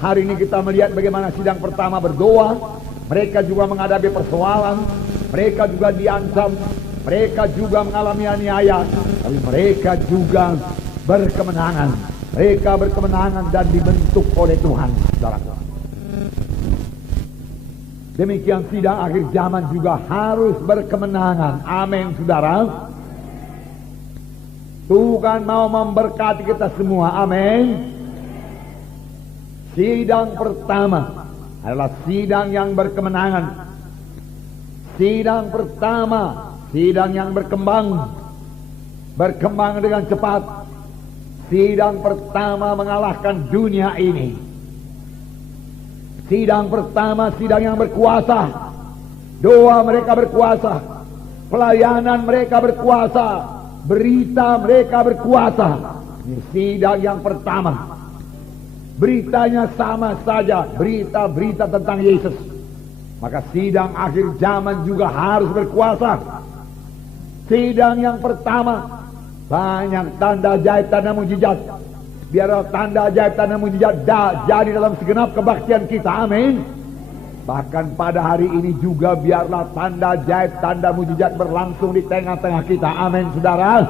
Hari ini kita melihat bagaimana sidang pertama berdoa. Mereka juga menghadapi persoalan, mereka juga diancam, mereka juga mengalami aniaya, tapi mereka juga berkemenangan. Mereka berkemenangan dan dibentuk oleh Tuhan, saudaraku. Demikian sidang akhir zaman juga harus berkemenangan. Amin, saudara. Tuhan mau memberkati kita semua. Amin. Sidang pertama adalah sidang yang berkemenangan. Sidang pertama, sidang yang berkembang dengan cepat. Sidang pertama mengalahkan dunia ini. Sidang pertama, sidang yang berkuasa. Doa mereka berkuasa, pelayanan mereka berkuasa, berita mereka berkuasa. Ini sidang yang pertama. Beritanya sama saja, berita-berita tentang Yesus. Maka sidang akhir zaman juga harus berkuasa. Sidang yang pertama, banyak tanda ajaib, tanda mujizat. Biarlah tanda ajaib, tanda mujizat jadi dalam segenap kebaktian kita. Amin. Bahkan pada hari ini juga biarlah tanda ajaib, tanda mujizat berlangsung di tengah-tengah kita. Amin, saudara.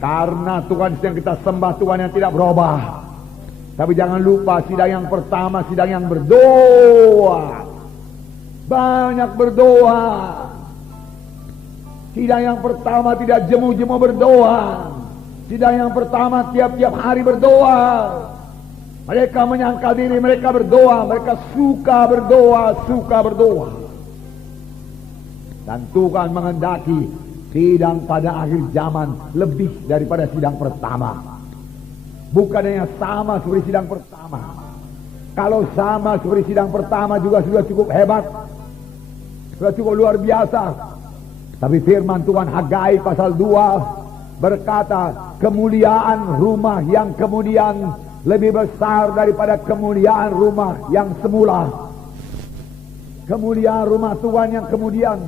Karena Tuhan yang kita sembah, Tuhan yang tidak berubah. Tapi jangan lupa sidang yang pertama, sidang yang berdoa. Banyak berdoa. Sidang yang pertama tidak jemu-jemu berdoa. Sidang yang pertama tiap-tiap hari berdoa. Mereka menyangka diri mereka berdoa. Mereka suka berdoa. Dan Tuhan menghendaki sidang pada akhir zaman lebih daripada sidang pertama. Bukan hanya sama seperti sidang pertama. Kalau sama seperti sidang pertama juga sudah cukup hebat, sudah cukup luar biasa. Tapi firman Tuhan Hagai pasal 2 berkata, kemuliaan rumah yang kemudian lebih besar daripada kemuliaan rumah yang semula. Kemuliaan rumah Tuhan yang kemudian,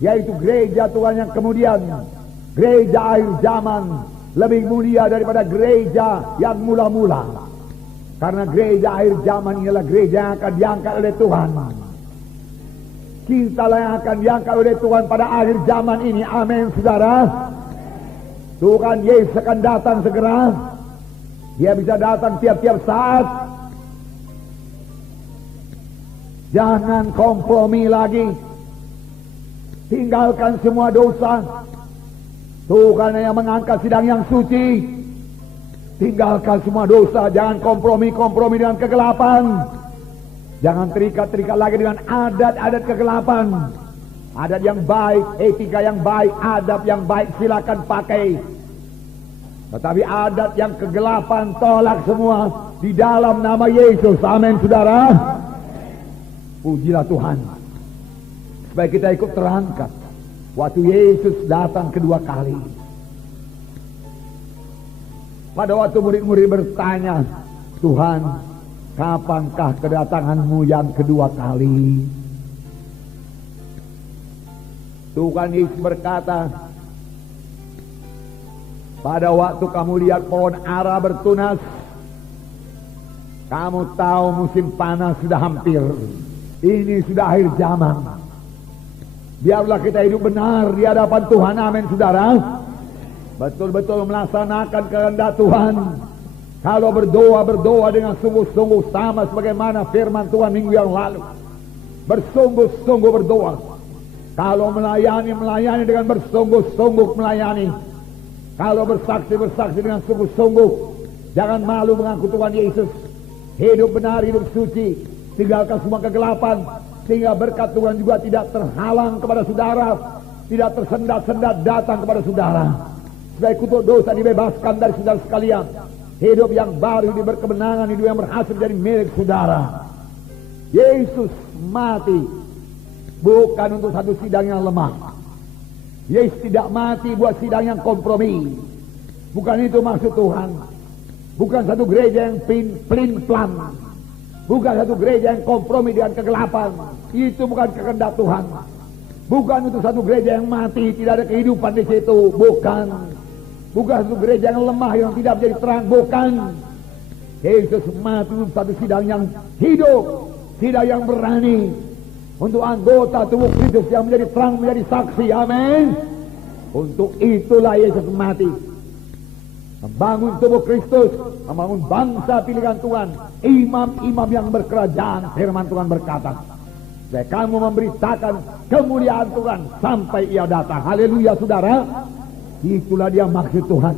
yaitu gereja Tuhan yang kemudian, gereja akhir zaman, lebih mulia daripada gereja yang mula-mula. Karena gereja akhir zaman inilah gereja yang akan diangkat oleh Tuhan. Kitalah yang akan diangkat oleh Tuhan pada akhir zaman ini. Amin, saudara. Tuhan Yesus akan datang segera. Dia bisa datang tiap-tiap saat. Jangan kompromi lagi. Tinggalkan semua dosa. Tuhan yang mengangkat sidang yang suci. Tinggalkan semua dosa. Jangan kompromi-kompromi dengan kegelapan. Jangan terikat-terikat lagi dengan adat-adat kegelapan. Adat yang baik, etika yang baik, adab yang baik silakan pakai. Tetapi adat yang kegelapan tolak semua di dalam nama Yesus. Amin, saudara. Pujilah Tuhan. Supaya kita ikut terangkat waktu Yesus datang kedua kali. Pada waktu murid-murid bertanya, Tuhan, kapankah kedatanganmu yang kedua kali? Tuhan Yesus berkata, pada waktu kamu lihat pohon ara bertunas, kamu tahu musim panas sudah hampir. Ini sudah akhir zaman. Biarlah kita hidup benar di hadapan Tuhan. Amin, saudara. Betul-betul melaksanakan kehendak Tuhan. Kalau berdoa dengan sungguh-sungguh sama sebagaimana firman Tuhan minggu yang lalu. Bersungguh-sungguh berdoa. Kalau melayani dengan bersungguh-sungguh melayani. Kalau bersaksi dengan sungguh-sungguh. Jangan malu mengaku Tuhan Yesus. Hidup benar, hidup suci. Tinggalkan semua kegelapan. Sehingga berkat Tuhan juga tidak terhalang kepada saudara. Tidak tersendat-sendat datang kepada saudara. Supaya kutuk dosa dibebaskan dari saudara sekalian. Hidup yang baru, hidup berkemenangan, hidup yang berhasil jadi milik saudara. Yesus mati bukan untuk satu sidang yang lemah. Yesus tidak mati buat sidang yang kompromi. Bukan itu maksud Tuhan. Bukan satu gereja yang pelin-pelan. Bukan satu gereja yang kompromi dengan kegelapan. Itu bukan kehendak Tuhan. Bukan untuk satu gereja yang mati, tidak ada kehidupan di situ. Bukan satu gereja yang lemah yang tidak menjadi terang. Bukan. Yesus mati untuk satu sidang yang hidup, sidang yang berani, untuk anggota tubuh Kristus yang menjadi terang, menjadi saksi. Amin. Untuk itulah Yesus mati, membangun tubuh Kristus, membangun bangsa pilihan Tuhan, imam-imam yang berkerajaan. Firman Tuhan berkata, supaya kamu memberitakan kemuliaan Tuhan sampai Ia datang. Haleluya, saudara. Itulah dia maksud Tuhan.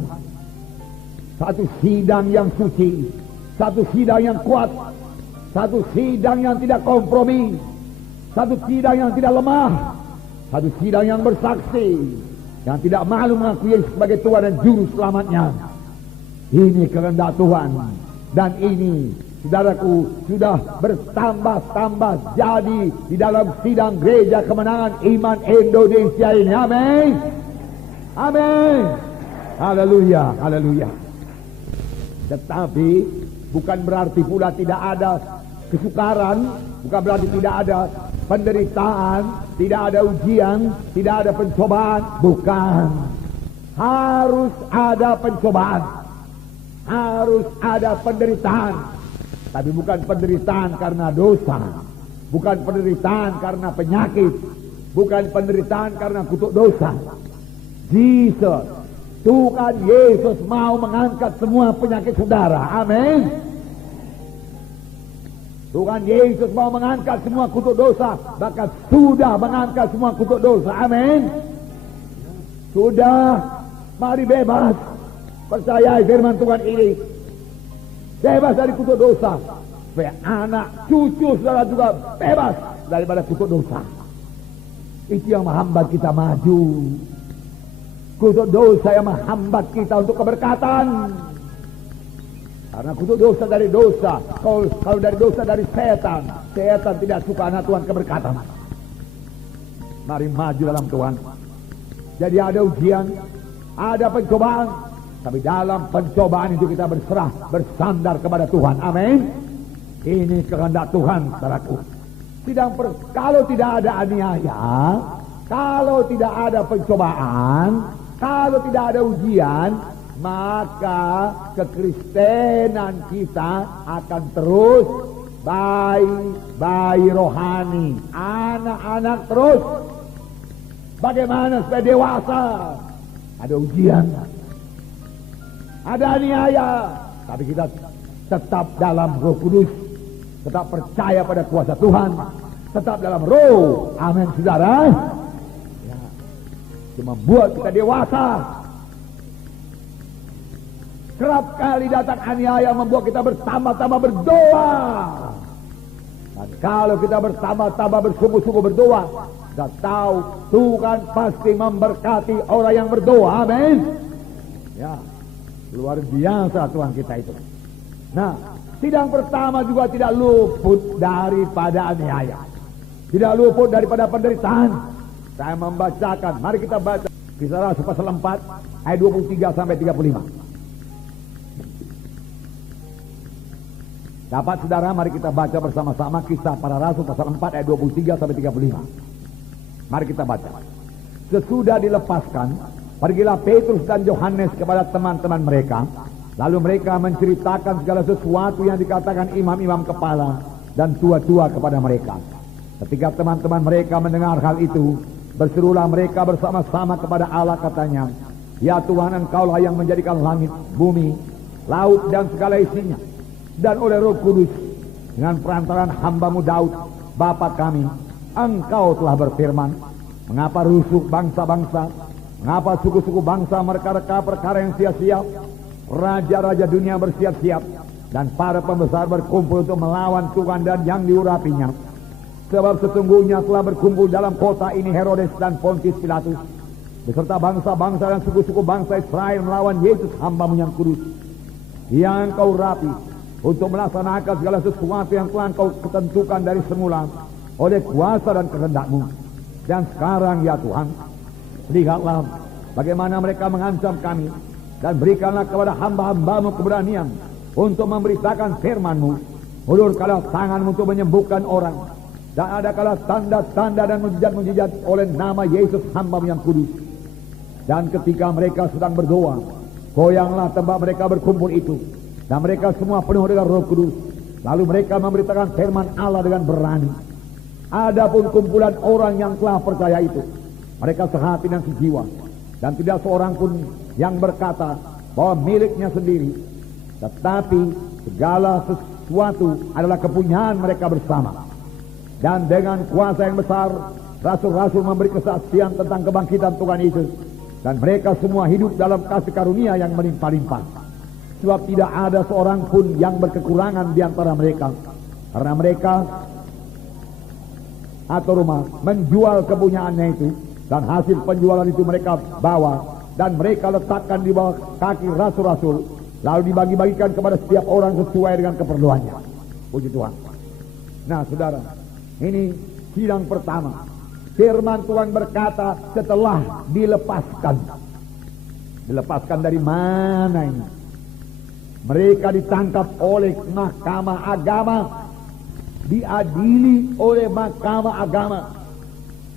Satu sidang yang suci, satu sidang yang kuat, satu sidang yang tidak kompromi, satu sidang yang tidak lemah, satu sidang yang bersaksi, yang tidak malu mengakui Yesus sebagai Tuhan dan Juru Selamatnya. Ini kehendak Tuhan. Dan ini, saudaraku, sudah bertambah-tambah jadi di dalam sidang Gereja Kemenangan Iman Indonesia ini. Amin. Amin. Haleluya, haleluya. Tetapi bukan berarti pula tidak ada kesukaran, bukan berarti tidak ada penderitaan, tidak ada ujian, tidak ada pencobaan. Bukan. Harus ada pencobaan, harus ada penderitaan. Tapi bukan penderitaan karena dosa, bukan penderitaan karena penyakit, bukan penderitaan karena kutuk dosa. Jesus, Tuhan Yesus mau mengangkat semua penyakit saudara. Amin. Tuhan Yesus mau mengangkat semua kutuk dosa, bahkan sudah mengangkat semua kutuk dosa. Amin. Sudah. Mari bebas. Percayai firman Tuhan ini. Bebas dari kutuk dosa. Supaya anak cucu saudara juga bebas daripada kutuk dosa. Itu yang menghambat kita maju. Kutuk dosa yang menghambat kita untuk keberkatan. Karena kutuk dosa dari dosa. Kalau dari dosa dari setan, setan tidak suka anak Tuhan keberkatan. Mari maju dalam Tuhan. Jadi ada ujian, ada pencobaan, tapi dalam pencobaan itu kita berserah, bersandar kepada Tuhan. Amin. Ini kehendak Tuhan, saudaraku. Kalau tidak ada aniaya, kalau tidak ada pencobaan, kalau tidak ada ujian, maka kekristenan kita akan terus bayi rohani, anak-anak terus. Bagaimana supaya dewasa? Ada ujian, ada aniaya, tapi kita tetap dalam Roh Kudus, tetap percaya pada kuasa Tuhan, tetap dalam Roh. Amin, saudara. Ya, itu membuat kita dewasa. Kerap kali datang aniaya membuat kita bertambah-tambah berdoa. Dan kalau kita bertambah-tambah bersungguh-sungguh berdoa, kita tahu Tuhan pasti memberkati orang yang berdoa. Amin. Ya, luar biasa Tuhan kita itu. Nah, sidang pertama juga tidak luput daripada aniaya, tidak luput daripada penderitaan. Saya membacakan, mari kita baca Kisah Rasul pasal 4 ayat 23 sampai 35. Dapat saudara, mari kita baca bersama-sama Kisah Para Rasul pasal 4 ayat 23 sampai 35. Mari kita baca. Sesudah dilepaskan, pergilah Petrus dan Yohanes kepada teman-teman mereka. Lalu mereka menceritakan segala sesuatu yang dikatakan imam-imam kepala dan tua-tua kepada mereka. Ketika teman-teman mereka mendengar hal itu, berserulah mereka bersama-sama kepada Allah, katanya, "Ya Tuhan, Engkaulah yang menjadikan langit, bumi, laut dan segala isinya. Dan oleh Roh Kudus, dengan perantaraan hamba-Mu Daud, Bapa kami, Engkau telah berfirman, mengapa rusuh bangsa-bangsa, mengapa suku-suku bangsa mereka-reka perkara yang sia-sia, raja-raja dunia bersiap-siap, dan para pembesar berkumpul untuk melawan Tuhan dan yang diurapinya. Sebab sesungguhnya telah berkumpul dalam kota ini Herodes dan Pontius Pilatus, beserta bangsa-bangsa dan suku-suku bangsa Israel melawan Yesus hamba-Mu yang kudus, yang Engkau urapi, untuk melaksanakan segala sesuatu yang telah Engkau ketentukan dari semula oleh kuasa dan kehendak-Mu. Dan sekarang ya Tuhan, lihatlah bagaimana mereka mengancam kami, dan berikanlah kepada hamba-hamba-Mu keberanian untuk memberitakan firman-Mu. Ulurkanlah tangan-Mu untuk menyembuhkan orang, dan adakanlah tanda-tanda dan mujizat-mujizat oleh nama Yesus hamba-Mu yang kudus. Dan ketika mereka sedang berdoa, goyanglah tempat mereka berkumpul itu, Dan mereka semua penuh dengan Roh Kudus. Lalu mereka memberitakan firman Allah dengan berani. Adapun kumpulan orang yang telah percaya itu, mereka sehati dan sejiwa, dan tidak seorang pun yang berkata bahwa miliknya sendiri, tetapi segala sesuatu adalah kepunyaan mereka bersama. Dan dengan kuasa yang besar, rasul-rasul memberi kesaksian tentang kebangkitan Tuhan Yesus, dan mereka semua hidup dalam kasih karunia yang melimpah-limpah. Sebab tidak ada seorang pun yang berkekurangan di antara mereka, karena mereka atau rumah menjual kepunyaannya itu, dan hasil penjualan itu mereka bawa dan mereka letakkan di bawah kaki rasul-rasul, lalu dibagi-bagikan kepada setiap orang sesuai dengan keperluannya. Puji Tuhan. Nah saudara, ini sidang pertama. Firman Tuhan berkata setelah dilepaskan. Dilepaskan dari mana ini? Mereka ditangkap oleh mahkamah agama, diadili oleh mahkamah agama,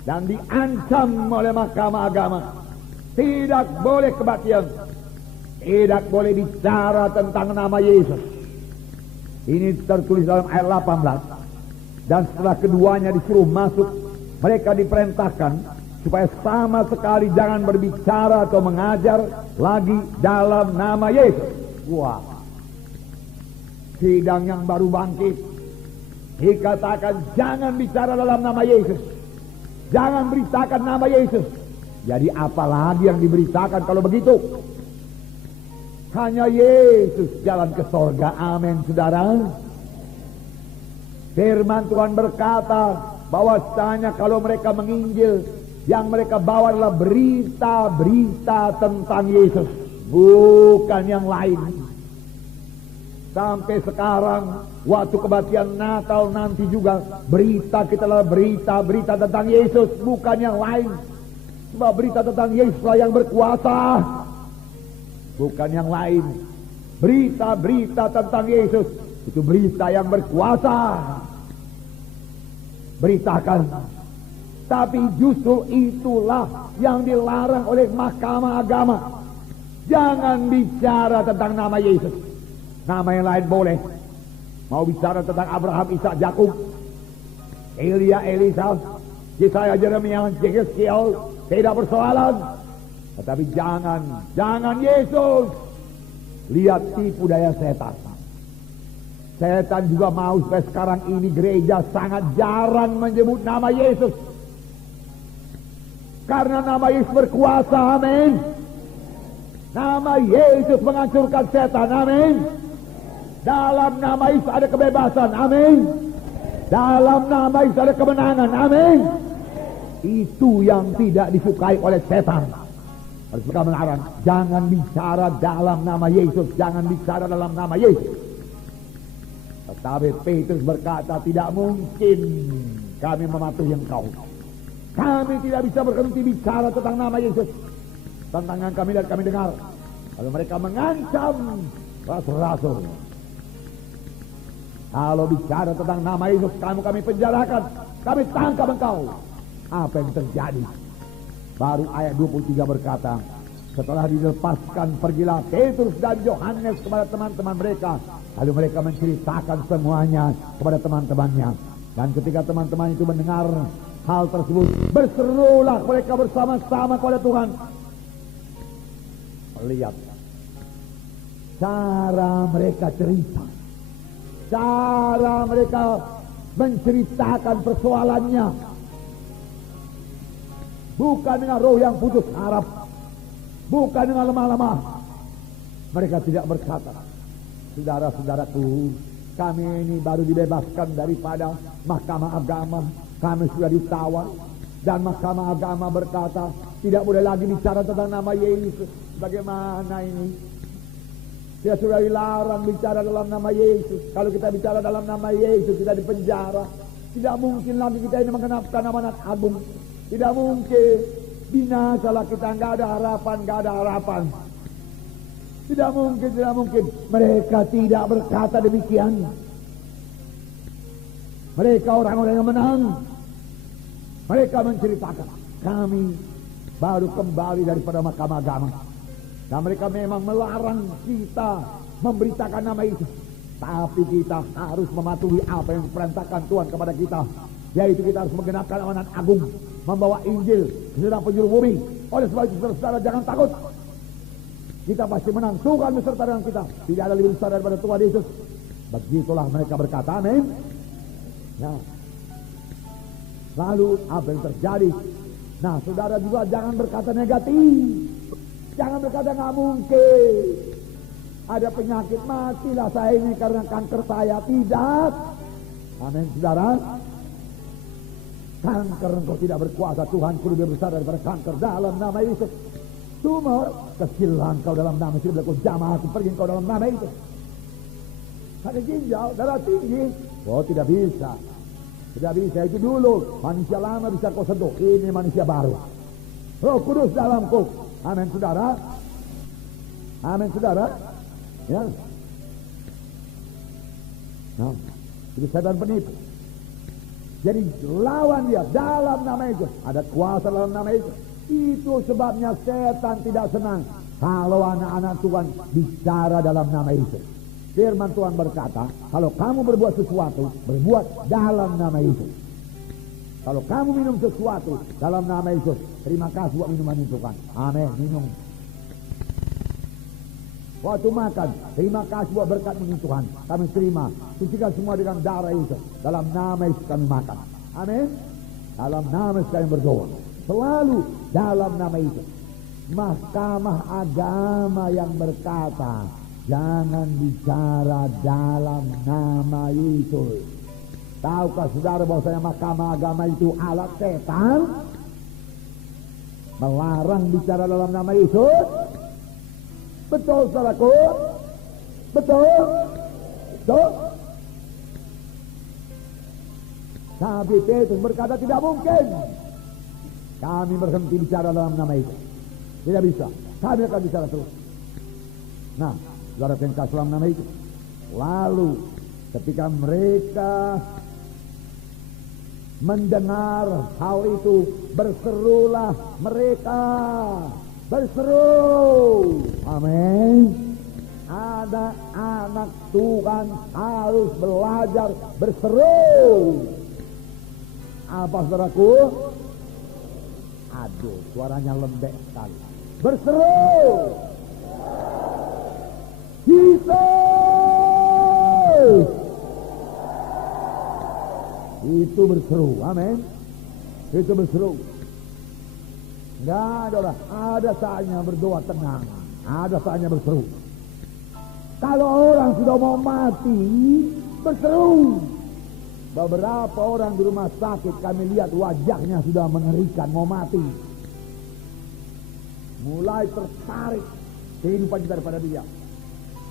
dan diancam oleh mahkamah agama. Tidak boleh kebaktian, tidak boleh bicara tentang nama Yesus. Ini tertulis dalam ayat 18. Dan setelah keduanya disuruh masuk, mereka diperintahkan supaya sama sekali jangan berbicara atau mengajar lagi dalam nama Yesus. Wah, sidang yang baru bangkit dikatakan jangan bicara dalam nama Yesus, jangan beritakan nama Yesus. Jadi apalagi yang diberitakan kalau begitu? Hanya Yesus jalan ke sorga. Amin saudara. Firman Tuhan berkata bahwasanya kalau mereka menginjil, yang mereka bawa adalah berita-berita tentang Yesus, bukan yang lain. Sampai sekarang, waktu kebaktian Natal nanti juga, berita kita adalah berita-berita tentang Yesus, bukan yang lain. Sebab berita tentang Yesuslah yang berkuasa, bukan yang lain. Berita-berita tentang Yesus itu berita yang berkuasa. Beritakan. Tapi justru itulah yang dilarang oleh mahkamah agama. Jangan bicara tentang nama Yesus. Nama yang lain boleh. Mau bicara tentang Abraham, Ishak, Yakub, Elia, Elisa, Yesaya, Yeremia, Yeskiel, tidak persoalan. Tetapi jangan Yesus. Lihat tipu daya setan. Setan juga mau supaya sekarang ini gereja sangat jarang menyebut nama Yesus. Karena nama Yesus berkuasa, amin. Nama Yesus menghancurkan setan, amin. Dalam nama Yesus ada kebebasan, amin. Dalam nama Yesus ada kemenangan, amin. Itu yang tidak disukai oleh setan. Harus kita melarang, jangan bicara dalam nama Yesus, jangan bicara dalam nama Yesus. Tetapi Petrus berkata, tidak mungkin kami mematuhi engkau. Kami tidak bisa berhenti bicara tentang nama Yesus. Tantangan kami dan kami dengar. Lalu mereka mengancam rasul-rasul. Kalau bicara tentang nama Yesus, kami penjarakan, kami tangkap engkau. Apa yang terjadi? Baru ayat 23 berkata, setelah dilepaskan pergilah Petrus dan Yohanes kepada teman-teman mereka. Lalu mereka menceritakan semuanya kepada teman-temannya. Dan ketika teman-teman itu mendengar hal tersebut, berserulah mereka bersama-sama kepada Tuhan. Lihat cara mereka cerita, cara mereka menceritakan persoalannya, bukan dengan roh yang putus harap, bukan dengan lemah-lemah. Mereka tidak berkata, saudara-saudaraku, kami ini baru dibebaskan daripada mahkamah agama, kami sudah ditawar, dan mahkamah agama berkata tidak boleh lagi bicara tentang nama Yesus. Bagaimana ini? Dia sudah dilarang bicara dalam nama Yesus. Kalau kita bicara dalam nama Yesus, kita dipenjara. Tidak mungkin lagi kita ini mengenapkan amanat agung. Tidak mungkin. Binasalah kita, nggak ada harapan, nggak ada harapan. Tidak mungkin, tidak mungkin. Mereka tidak berkata demikian. Mereka orang-orang yang menang. Mereka menceritakan, kami baru kembali daripada mahkamah agama. Dan mereka memang melarang kita memberitakan nama Yesus. Tapi kita harus mematuhi apa yang diperintahkan Tuhan kepada kita, yaitu kita harus menggenapkan amanat agung, membawa Injil ke seluruh penjuru bumi. Oleh sebab itu saudara jangan takut. Kita pasti menang. Tuhan beserta dengan kita. Tidak ada lebih besar daripada Tuhan Yesus. Begitulah mereka berkata, amin. Ya. Lalu apa yang terjadi? Nah, saudara juga jangan berkata negatif. Jangan berkata nggak mungkin. Ada penyakit, matilah saya ini karena kanker saya. Tidak. Amin, saudara. Kanker engkau tidak berkuasa. Tuhan lebih besar daripada kanker dalam nama Yesus. Tumor kecil engkau dalam nama Yesus. Bila kau jamah aku pergi engkau dalam nama Yesus. Ada ginjal, darah tinggi. Oh, tidak bisa. Tidak bisa, itu dulu manusia lama bisa kau sentuh. Ini manusia baru. Roh Kudus dalamku. Amin, saudara. Amin, saudara. Ya. Nah, itu setan penipu. Jadi lawan dia dalam nama Yesus. Ada kuasa dalam nama Yesus. Itu sebabnya setan tidak senang kalau anak-anak Tuhan bicara dalam nama Yesus. Firman Tuhan berkata, kalau kamu berbuat sesuatu, berbuat dalam nama Yesus. Kalau kamu minum sesuatu dalam nama Yesus, terima kasih buat minuman itu kan. Amin, minum. Waktu makan, terima kasih buat berkat minum Tuhan. Kami terima, sucikan semua dengan darah Yesus. Dalam nama Yesus kami makan. Amin. Dalam nama Yesus kami berdoa. Selalu dalam nama Yesus. Mahkamah agama yang berkata, jangan bicara dalam nama Yesus. Tahukah saudara bahwasanya mahkamah agama itu alat setan? Melarang bicara dalam nama Yesus. Betul, saudaraku? Betul? Betul? Tapi Petrus berkata tidak mungkin kami berhenti bicara dalam nama Yesus. Tidak bisa. Kami akan bicara terus. Nah, saudara tengkas dalam nama Yesus. Lalu ketika mereka mendengar hal itu, berserulah mereka. Berseru. Amin. Ada anak Tuhan harus belajar berseru. Apa saudaraku? Aduh, suaranya lembek sekali. Berseru. Yesus. Itu berseru. Amin. Itu berseru. Enggak ada orang. Ada saatnya berdoa tenang. Ada saatnya berseru. Kalau orang sudah mau mati, berseru. Beberapa orang di rumah sakit kami lihat wajahnya sudah mengerikan, mau mati. Mulai tertarik kehidupan kita daripada dia.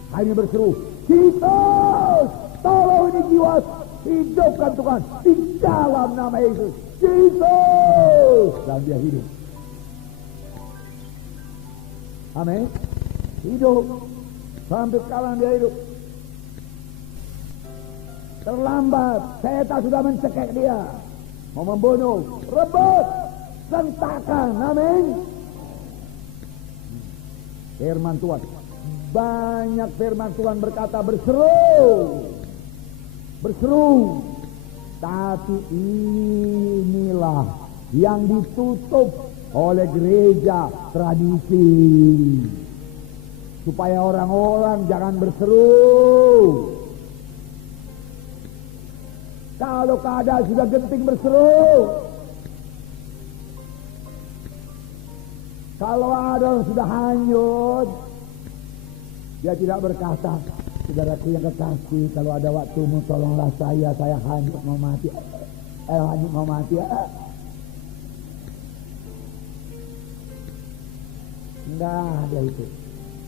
Kami berseru, Yesus, tolong ini jiwa, hidupkan Tuhan di dalam nama Yesus. Yesus, dan dia hidup. Amin. Hidup. Sampai sekarang dia hidup. Terlambat. Setan sudah mencekik dia. Mau membunuh. Rebut. Sentakan. Amin. Firman Tuhan. Banyak firman Tuhan berkata berseru. Berseru. Tapi inilah yang ditutup oleh gereja tradisi, supaya orang-orang jangan berseru. Kalau keadaan sudah genting, berseru. Kalau ada yang sudah hanyut, dia tidak berkata, saudaraku yang kekasih, kalau ada waktumu tolonglah saya hanyut mau mati. Hanyut mau mati. Enggak ada itu.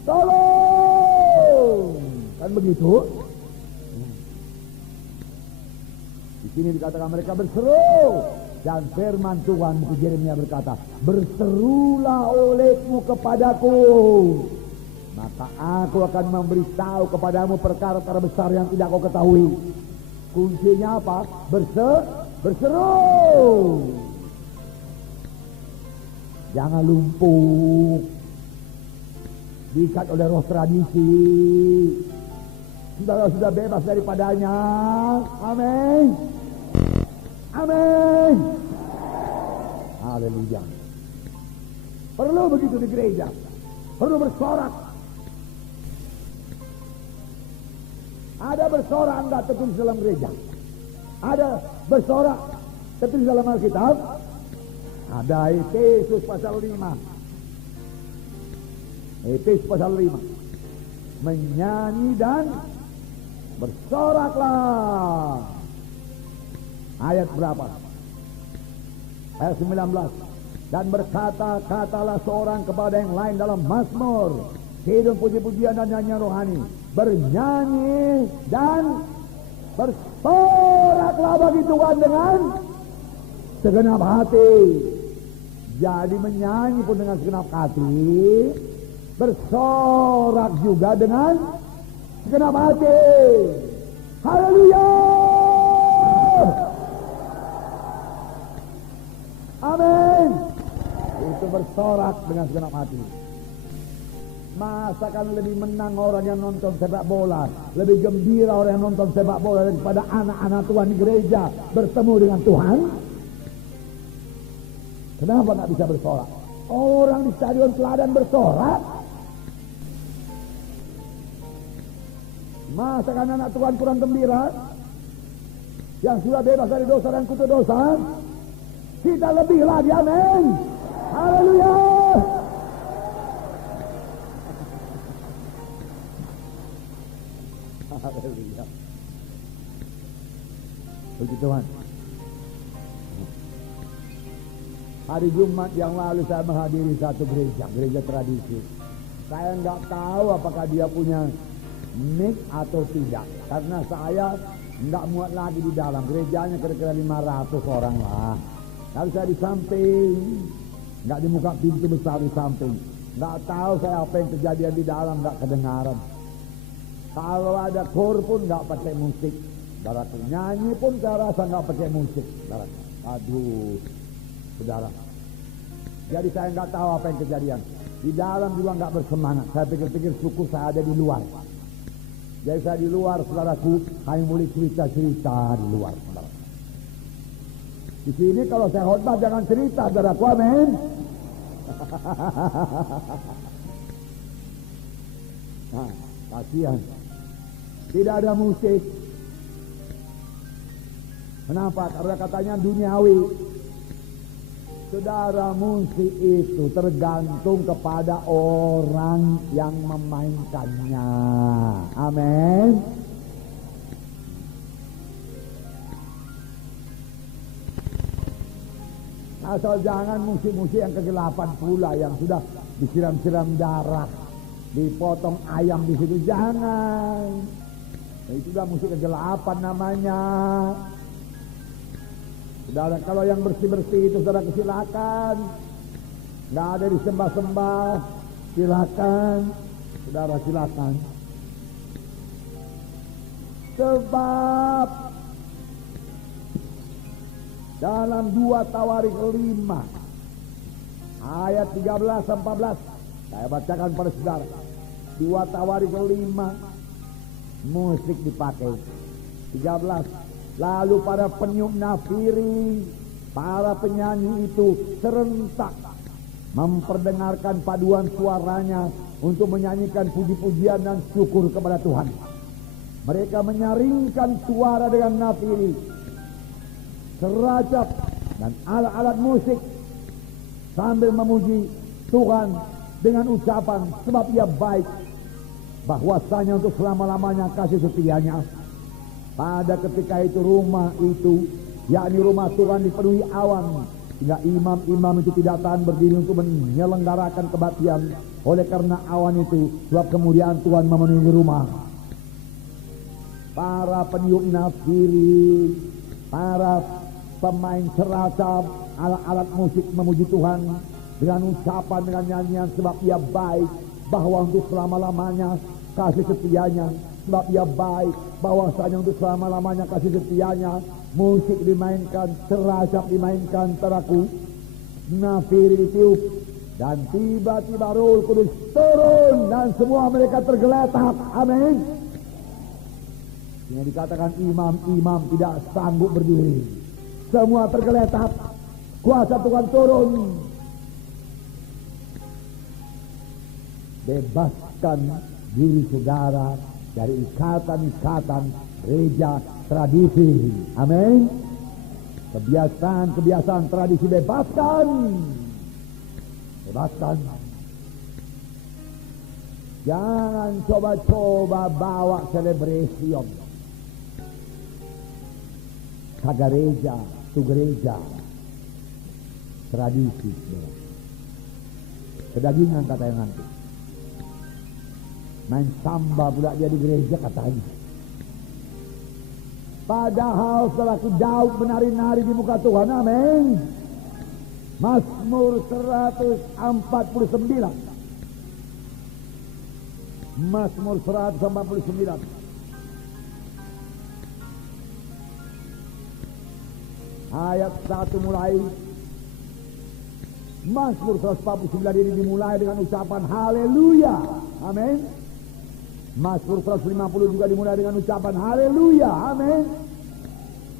Tolong! Kan begitu? Di sini dikatakan mereka berseru. Dan firman Tuhan buku Yeremia berkata, berserulah olehmu kepadaku, maka aku akan memberitahu kepadamu perkara-perkara besar yang tidak kau ketahui. Kuncinya apa? Berseru. Jangan lumpuh. diikat oleh roh tradisi. Saudara sudah bebas daripadanya. Amin. Amin. Haleluya. Perlu begitu di gereja. Perlu bersorak. Ada bersorak enggak tertulis dalam gereja? Ada bersorak tertulis dalam Alkitab? Ada. Efesus pasal 5. Efesus pasal 5. Menyanyi dan bersoraklah. Ayat berapa? Ayat 19. Dan berkata-katalah seorang kepada yang lain dalam mazmur, hidup puji-pujian dan nyanyian rohani, bernyanyi dan bersoraklah bagi Tuhan dengan segenap hati. Jadi menyanyi pun dengan segenap hati, bersorak juga dengan segenap hati. Haleluya. Amin. Itu bersorak dengan segenap hati. Masakan lebih menang orang yang nonton sepak bola, lebih gembira orang yang nonton sepak bola daripada anak-anak Tuhan di gereja bertemu dengan Tuhan? Kenapa nggak bisa bersorak? Orang di stadion Teladan bersorak. Masakan anak Tuhan kurang gembira? Yang sudah bebas dari dosa dan kutuk dosa? Kita lebih lagi, amin. Haleluya. Haleluya. Puji Tuhan. Hari Jumat yang lalu saya menghadiri satu gereja tradisi. Saya nggak tahu apakah dia punya mic atau tidak, karena saya nggak muat lagi di dalam. Gerejanya kira-kira 500 orang lah. Lalu saya di samping, nggak di muka pintu besar di samping. Nggak tahu saya apa yang kejadian di dalam, nggak kedengaran. Kalau ada kor pun nggak pakai musik. Saudara, nyanyi pun saya rasa nggak pakai musik. Saudara, aduh, saudara. Jadi saya nggak tahu apa yang kejadian. Di dalam juga nggak bersemangat. Saya pikir-pikir syukur saya ada di luar. Jadi saya di luar, saudaraku, hanya boleh cerita-cerita di luar, saudara. Di sini kalau saya khotbah jangan cerita, saudaraku, amin. Nah, kasihan. Tidak ada musik. Kenapa? Karena katanya duniawi. Saudara, musik itu tergantung kepada orang yang memainkannya. Amin. Asal jangan musik-musik yang kegelapan pula, yang sudah disiram-siram darah, dipotong ayam di situ, jangan. Itu sudah musik kegelapan namanya. Saudara, kalau yang bersih-bersih itu saudara silakan. Nggak ada disembah-sembah, silakan. Saudara silakan. Sebab dalam 2 Tawarik 5 ayat 13-14 saya bacakan pada saudara. 2 Tawarik 5 musik dipakai. 13. Lalu para peniup nafiri, para penyanyi itu serentak memperdengarkan paduan suaranya untuk menyanyikan puji-pujian dan syukur kepada Tuhan. Mereka menyaringkan suara dengan nafiri, seracap dan alat-alat musik sambil memuji Tuhan dengan ucapan, sebab Ia baik, bahwasanya untuk selama-lamanya kasih setianya. Pada ketika itu rumah itu, yakni rumah Tuhan, dipenuhi awan, sehingga imam-imam itu tidak tahan berdiri untuk menyelenggarakan kebaktian. Oleh karena awan itu, sebab kemuliaan Tuhan memenuhi rumah. Para peniup nafiri, para pemain seracap, alat-alat musik memuji Tuhan dengan ucapan, dengan nyanyian, sebab Ia baik, bahwa untuk selama-lamanya kasih setianya. Sebab Ia baik, bahwasanya untuk selama-lamanya kasih setianya. Musik dimainkan, seracap dimainkan, teraku, nafiri ditiup, Dan tiba-tiba Roh Kudus turun dan semua mereka tergeletak. Amin. Yang dikatakan imam-imam tidak sanggup berdiri. Semua tergeletak. Kuasa Tuhan turun. Bebaskan diri saudara dari ikatan-ikatan gereja tradisi. Amin. Kebiasaan tradisi bebaskan. Bebaskan. Jangan coba-coba bawa celebration. Kagareja, tu gereja. Tradisi. Kedagingan katanya nanti. Main samba pula dia di gereja katanya. Padahal selagi Daud menari-nari di muka Tuhan. Amin. Mazmur 149. Mazmur 149. Ayat 1 mulai. Mazmur 149 ini dimulai dengan ucapan haleluya. Amin. Mazmur 150 juga dimulai dengan ucapan haleluya. Amin.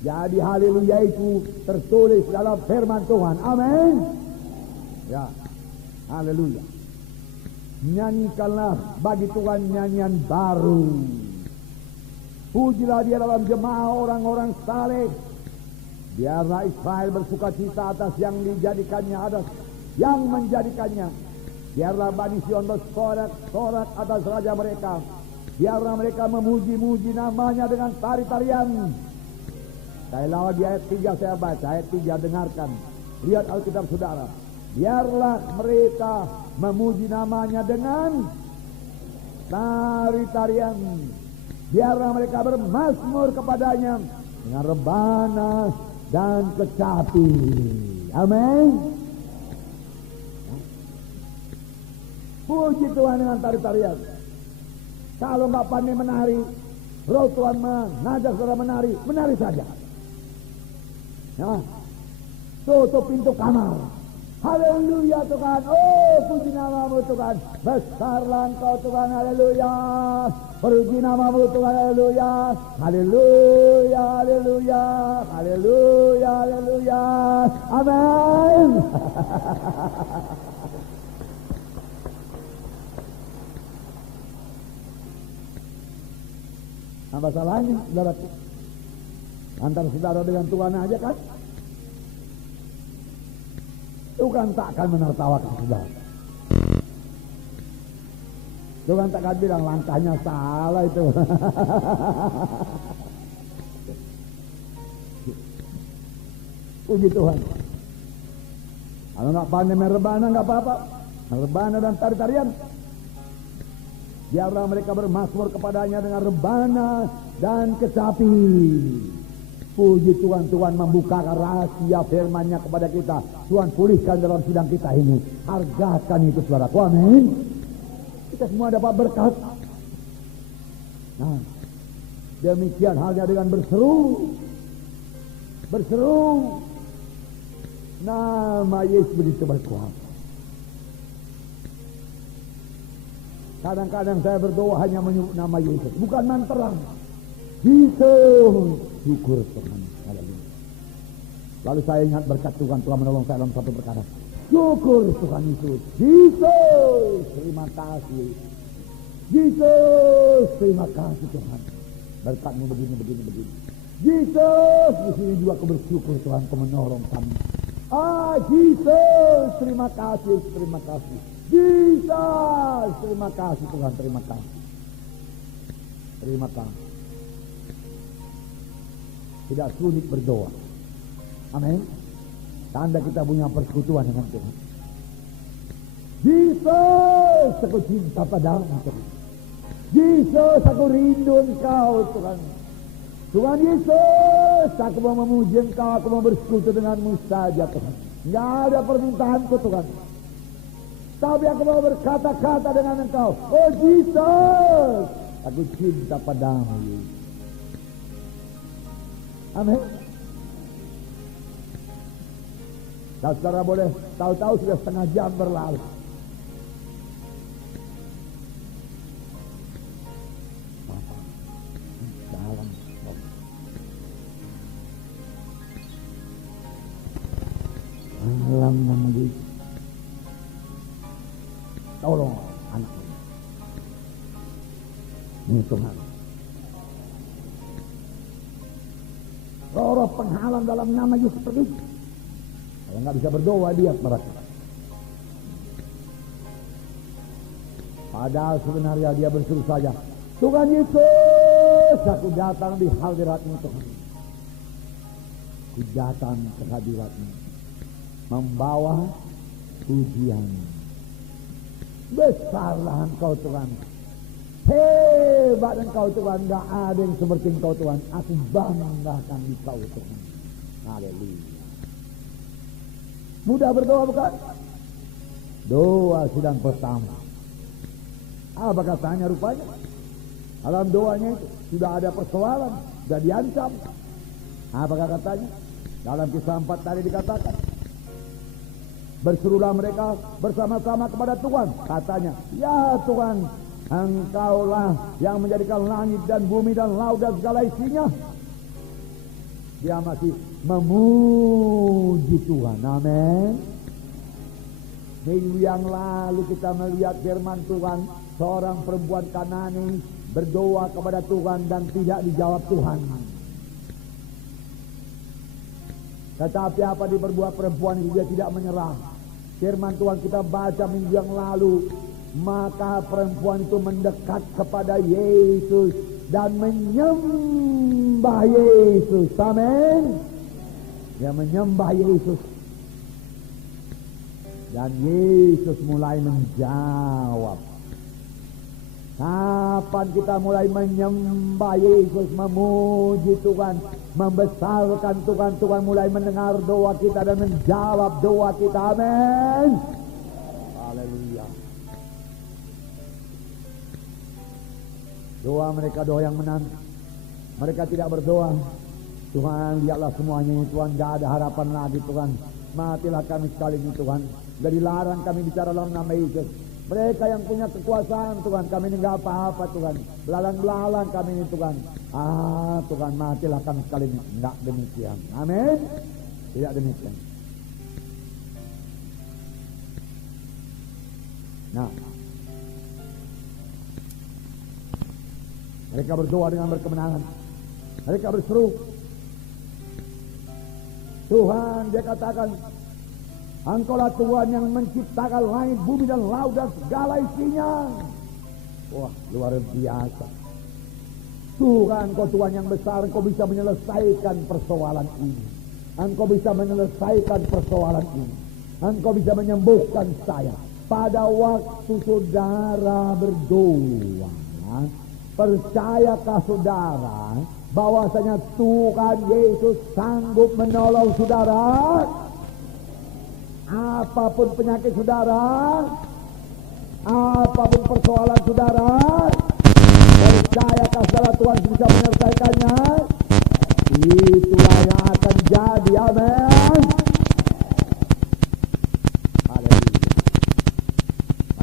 Jadi haleluya itu tertulis dalam firman Tuhan. Amin. Ya. Haleluya. Nyanyikanlah bagi Tuhan nyanyian baru. Pujilah dia dalam jemaah orang-orang saleh. Biarlah Israel bersukacita atas yang dijadikannya, atas yang menjadikannya. Biarlah Bani Sion bersorak-sorak atas raja mereka. Biarlah mereka memuji-muji namanya dengan tari-tarian. Sekali lagi ayat 3 saya baca, ayat 3 dengarkan. Lihat Alkitab saudara. Biarlah mereka memuji namanya dengan tari-tarian. Biarlah mereka bermazmur kepadanya dengan rebana dan kecapi. Amin. Puji Tuhan dengan tari-tarian. Kalau nggak pandai menari, Roh Tuhan mengajak saudara menari, menari saja. Ya, tutup pintu kamar. Haleluya Tuhan. Oh, puji namamu Tuhan. Besarlah Engkau Tuhan. Haleluya. Puji namamu Tuhan. Haleluya. Haleluya. Haleluya. Haleluya. Haleluya. Amin. Apa salahnya, saudara? Antara saudara dengan Tuhan aja kan? Tuhan tak akan menertawakan saudara. Tuhan tak akan bilang langkahnya salah itu. Puji Tuhan. Kalau nggak pandai merebana nggak apa-apa. Merebana dan tari-tarian. Biarlah mereka bermazmur kepadanya dengan rebana dan kecapi. Puji Tuhan, Tuhan membukakan rahasia firman-Nya kepada kita. Tuhan pulihkan dalam sidang kita ini. Hargakan itu saudaraku. Amin. Kita semua dapat berkat. Nah, demikian halnya dengan berseru. Berseru. Nama Yesus begitu berkuasa. Kadang-kadang saya berdoa hanya menyebut nama Yesus. Bukan mantra. Yesus. Syukur Tuhan. Haleluya. Lalu saya ingat berkat Tuhan telah menolong saya dalam satu perkara. Syukur Tuhan Yesus. Yesus. Terima kasih. Yesus. Terima kasih Tuhan. Berkatmu begini. Yesus. Di sini juga aku bersyukur Tuhan kau menolong kami. Yesus. Terima kasih. Terima kasih. Yesus. Terima kasih Tuhan. Terima kasih. Terima kasih. Tidak sulit berdoa. Amin. Tanda kita punya persekutuan dengan Tuhan. Yesus, aku cinta padamu Tuhan. Yesus, aku rindu Engkau Tuhan. Tuhan Yesus, aku mau memuji Engkau, aku mau bersekutu denganmu saja Tuhan. Tidak ada permintaanku Tuhan. Tapi aku mau berkata-kata dengan Engkau. Oh Yesus, aku cinta padamu Yesus. Amin. Dan saudara boleh tahu-tahu sudah setengah jam berlalu. Dalam dalam nama Yesus, tolong anak ini Tuhan. Roh penghalang dalam nama Yesus pergi. Kalau nggak bisa berdoa dia merasa. Padahal sebenarnya dia berseru saja, Tuhan Yesus, aku datang di hadirat-Mu Tuhan. Aku datang ke hadirat-Mu, membawa pujian. Besarlah Engkau Tuhan. Hebat Engkau Tuhan, gak ada yang seperti Engkau Tuhan. Aku banggakan Engkau Tuhan. Haleluya. Mudah berdoa bukan? Doa sidang pertama. Apa katanya rupanya? Dalam doanya itu sudah ada persoalan, sudah diancam. Apakah katanya? Dalam Kisah 4 tadi dikatakan, berserulah mereka bersama-sama kepada Tuhan. Katanya, ya Tuhan, Engkaulah yang menjadikan langit dan bumi dan laut dan segala isinya. Dia masih memuji Tuhan. Amin. Minggu yang lalu kita melihat firman Tuhan, seorang perempuan Kanani berdoa kepada Tuhan dan tidak dijawab Tuhan. Tetapi apa diperbuat perempuan itu? Dia tidak menyerah. Firman Tuhan kita baca minggu yang lalu, maka perempuan itu mendekat kepada Yesus dan menyembah Yesus. Amin. Dia menyembah Yesus. Dan Yesus mulai menjawab. Kapan kita mulai menyembah Yesus, memuji Tuhan, membesarkan Tuhan, Tuhan mulai mendengar doa kita dan menjawab doa kita. Amin. Haleluya. Doa mereka doa yang menang. Mereka tidak berdoa, Tuhan lihatlah semuanya ini Tuhan, gak ada harapan lagi Tuhan, matilah kami sekali ini Tuhan. Jadi larang kami bicara dalam nama Yesus. Mereka yang punya kekuasaan Tuhan, kami ini gak apa-apa Tuhan, belalang-belalang kami ini Tuhan. Tuhan matilah kami sekali ini. Enggak demikian. Amin. Tidak demikian. Nah, mereka berdoa dengan berkemenangan. Mereka berseru, Tuhan, dia katakan, Engkaulah Tuhan yang menciptakan langit, bumi dan laut dan segala isinya. Wah, luar biasa. Tuhan, Engkau Tuhan yang besar, Engkau bisa menyelesaikan persoalan ini. Engkau bisa menyelesaikan persoalan ini. Engkau bisa menyembuhkan saya. Pada waktu saudara berdoa, percayakah saudara bahwasanya Tuhan Yesus sanggup menolong saudara? Apapun penyakit saudara, apapun persoalan saudara, percayakah saudara Tuhan bisa menyelesaikannya? Itulah yang akan jadi. Amin. Haleluya.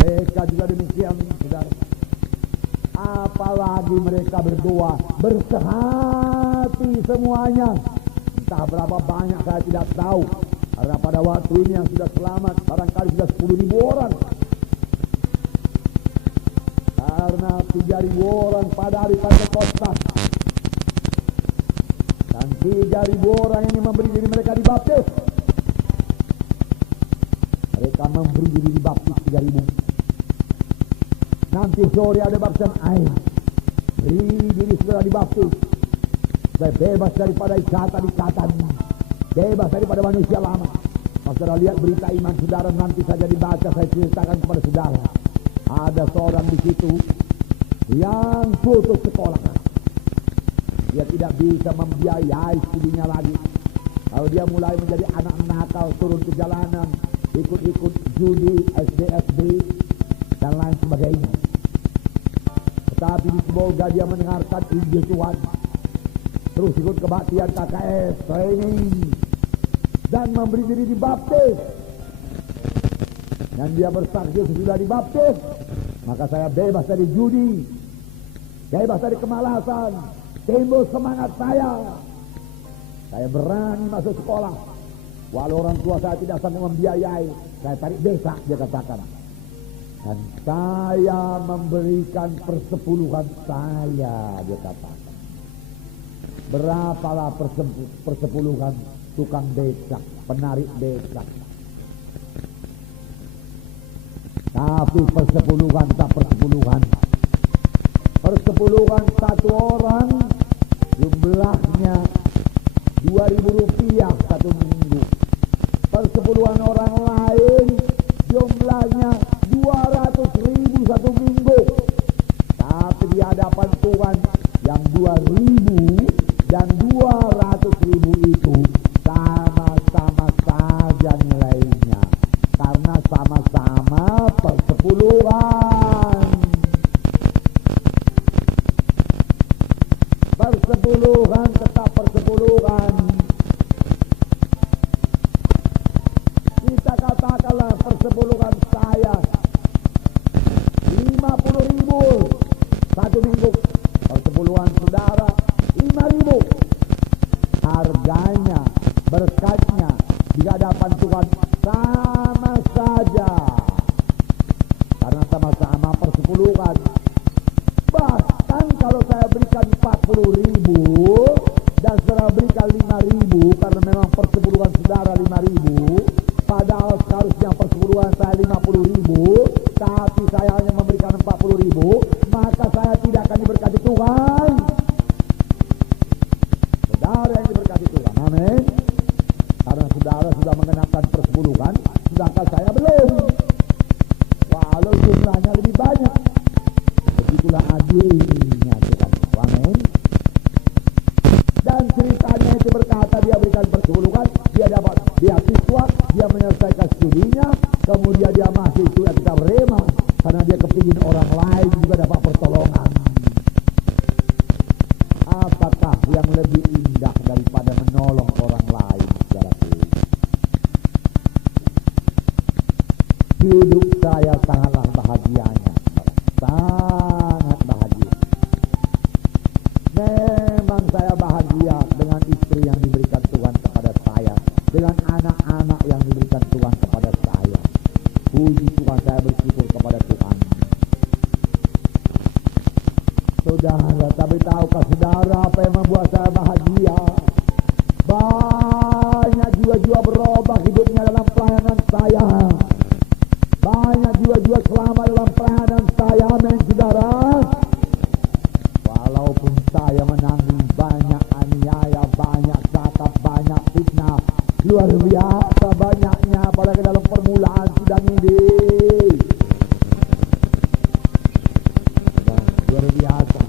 Mereka juga demikian saudara. Apalagi mereka berdoa bersehati semuanya. Entah berapa banyak saya tidak tahu. Karena pada waktu ini yang sudah selamat barangkali sudah 10.000 orang. Karena 3.000 orang pada hari Pentakosta. Dan 3.000 orang ini memberi diri mereka dibaptis. Mereka memberi diri dibaptis 3.000. Nanti sore ada baptisan air. Beri diri saudara dibaptis. Saya bebas daripada ikatan-ikatan. Bebas daripada manusia lama. Saudara lihat berita iman saudara nanti saja dibaca, saya ceritakan kepada saudara. Ada seorang di situ yang putus sekolah. Dia tidak bisa membiayai studinya lagi. Kalau dia mulai menjadi anak nakal, turun ke jalanan, ikut-ikut judi, SD dan lain sebagainya. Tetapi semoga dia mendengarkan Injil Tuhan. Terus ikut kebaktian KKS, training. dan memberi diri dibaptis. Dan dia bersaksi sudah dibaptis, maka saya bebas dari judi, bebas dari kemalasan, timbul semangat saya. Saya berani masuk sekolah, walau orang tua saya tidak sanggup membiayai. Saya tarik beca, dia katakan. Dan saya memberikan persepuluhan saya, dia katakan. Berapalah persepuluhan tukang becak, penarik becak. Tapi persepuluhan tak persepuluhan. Persepuluhan satu orang jumlahnya 2.000 rupiah satu minggu. Persepuluhan orang lain jumlahnya 200.000 satu minggu. Tapi di hadapan Tuhan yang 2.000 dan 200.000 itu sama-sama saja nilainya, karena sama-sama persepuluhan. Persepuluhan tetap persepuluhan. Kita katakanlah persepuluhan saya 50.000 satu minggu. Persepuluhan saudara 5.000. Harganya, berkatnya di hadapan Tuhan sama saja, karena sama-sama persepuluhan. Bahkan kalau saya berikan 40.000 dan saudara berikan 5.000, karena memang persepuluhan saudara 5.000, padahal seharusnya persepuluhan saya 50.000, tapi saya hanya memberikan 40.000, maka saya tidak akan diberkati Tuhan. Saudara yang diberkati Tuhan, amin. Karena saudara sudah mengenakan persepuluhan, sedangkan saya belum. Walau jumlahnya lebih banyak, begitulah adilnya Tuhan, amin. Dan ceritanya itu berkata dia berikan persepuluhan, dia dapat beasiswa, dia menyelesaikan studinya, kemudian dia masih itu kita rema, karena dia kepingin orang lain juga dapat pertolongan. Apakah yang lebih indah daripada menolong orang lain, saudaraku? Hidup saya sangatlah bahagianya, sangat bahagia. Memang saya bahagia dengan istri yang diberikan Tuhan kepada saya, dengan anak-anak yang diberikan Tuhan kepada saya. Puji Tuhan, saya bersyukur kepada Tuhan. Saudara, tapi tahukah saudara apa yang membuat saya bahagia? Banyak jiwa-jiwa berubah hidupnya dalam pelayanan saya. Banyak jiwa-jiwa selamat dalam pelayanan saya, amin saudara. Walaupun saya menanggung banyak aniaya, banyak catat, banyak fitnah, luar biasa banyaknya, apalagi dalam permulaan sidang ini. Luar biasa.